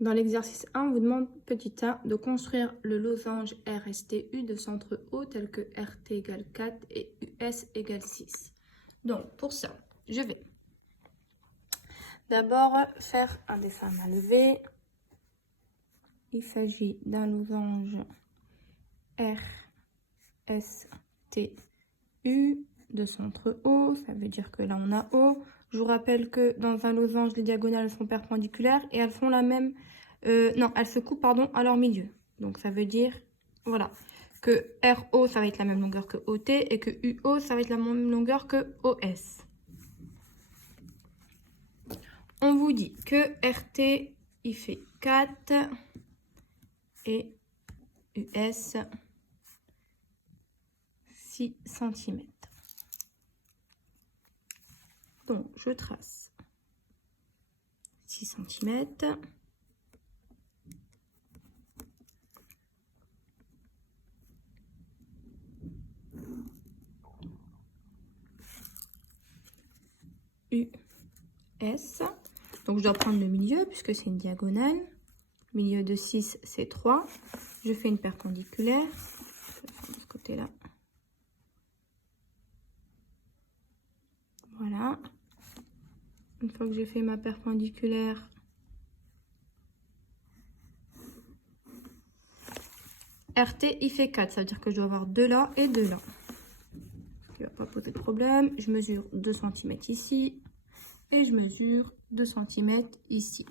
Dans l'exercice 1, on vous demande, petit a, de construire le losange RSTU de centre O tel que RT égale 4 et US égale 6. Donc, pour ça, je vais d'abord faire un dessin à main levée. Il s'agit d'un losange RSTU de centre O. Ça veut dire que là, on a O. Je vous rappelle que dans un losange, les diagonales sont perpendiculaires et elles font la même... non, elles se coupent, pardon, à leur milieu. Donc, ça veut dire, voilà, que RO, ça va être la même longueur que OT et que UO, ça va être la même longueur que OS. On vous dit que RT, il fait 4 et US 6 cm. Donc, je trace 6 cm. US. Donc, je dois prendre le milieu puisque c'est une diagonale. Milieu de 6, c'est 3. Je fais une perpendiculaire. Je vais faire de ce côté-là. Voilà. Une fois que j'ai fait ma perpendiculaire, RT, il fait 4. Ça veut dire que je dois avoir 2 là et 2 là. Ce qui ne va pas poser de problème. Je mesure 2 cm ici. Et je mesure 2 cm ici.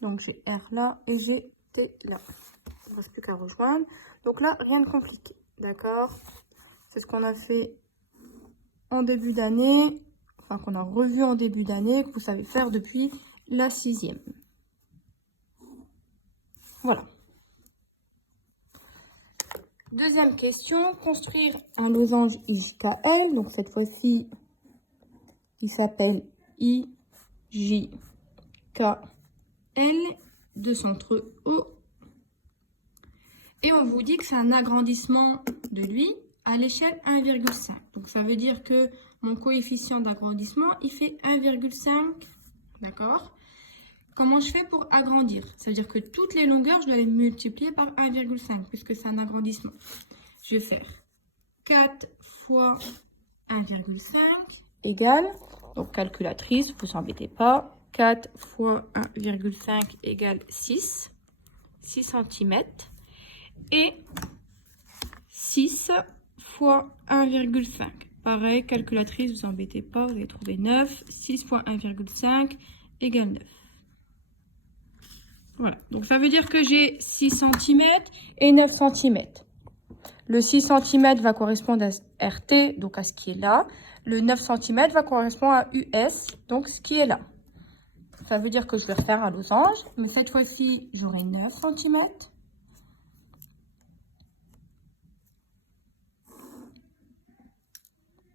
Donc, j'ai R là et j'ai T là. Il ne reste plus qu'à rejoindre. Donc là, rien de compliqué. D'accord? C'est ce qu'on a fait en début d'année. Enfin, qu'on a revu en début d'année, que vous savez faire depuis la 6e. Voilà. Deuxième question, construire un losange IJKL. Donc, cette fois-ci, il s'appelle IJKL de centre O. Et on vous dit que c'est un agrandissement de lui à l'échelle 1,5. Donc, ça veut dire que mon coefficient d'agrandissement, il fait 1,5. D'accord? Comment je fais pour agrandir? Ça veut dire que toutes les longueurs, je dois les multiplier par 1,5 puisque c'est un agrandissement. Je vais faire 4 fois 1,5 égale, donc calculatrice, vous embêtez pas, 4 fois 1,5 égale 6 cm. Et 6 fois 1,5. Pareil, calculatrice, vous embêtez pas, vous allez trouver 9. 6 fois 1,5 égale 9. Voilà, donc ça veut dire que j'ai 6 cm et 9 cm. Le 6 cm va correspondre à RT, donc à ce qui est là. Le 9 cm va correspondre à US, donc ce qui est là. Ça veut dire que je vais refaire un losange, mais cette fois-ci, j'aurai 9 cm.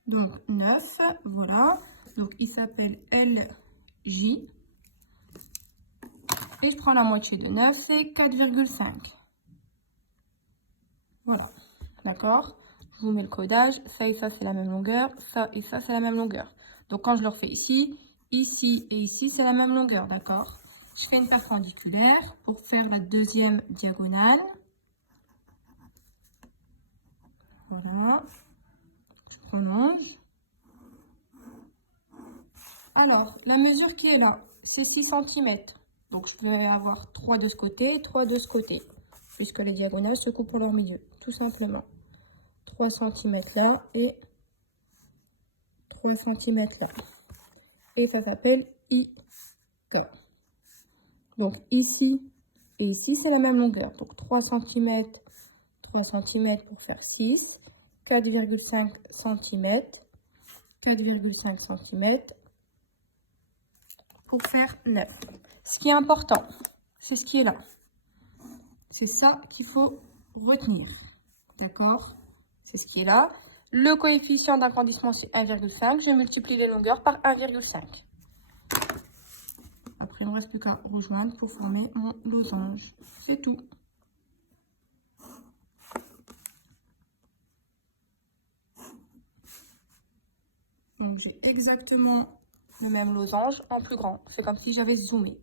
Donc 9, voilà. Donc il s'appelle LJ. Et je prends la moitié de 9, c'est 4,5. Voilà, d'accord? Je vous mets le codage. Ça et ça, c'est la même longueur. Ça et ça, c'est la même longueur. Donc quand je le refais ici, ici et ici, c'est la même longueur, d'accord? Je fais une perpendiculaire pour faire la deuxième diagonale. Voilà. Je prolonge. Alors, la mesure qui est là, c'est 6 cm. Donc, je peux avoir 3 de ce côté et 3 de ce côté, puisque les diagonales se coupent pour leur milieu, tout simplement. 3 cm là et 3 cm là. Et ça s'appelle I cœur. Donc, ici et ici, c'est la même longueur. Donc, 3 cm pour faire 6, 4,5 cm, 4,5 cm pour faire 9. Ce qui est important, c'est ce qui est là. C'est ça qu'il faut retenir. D'accord? C'est ce qui est là. Le coefficient d'agrandissement, c'est 1,5. Je multiplie les longueurs par 1,5. Après, il ne me reste plus qu'à rejoindre pour former mon losange. C'est tout. Donc, j'ai exactement le même losange en plus grand. C'est comme si j'avais zoomé.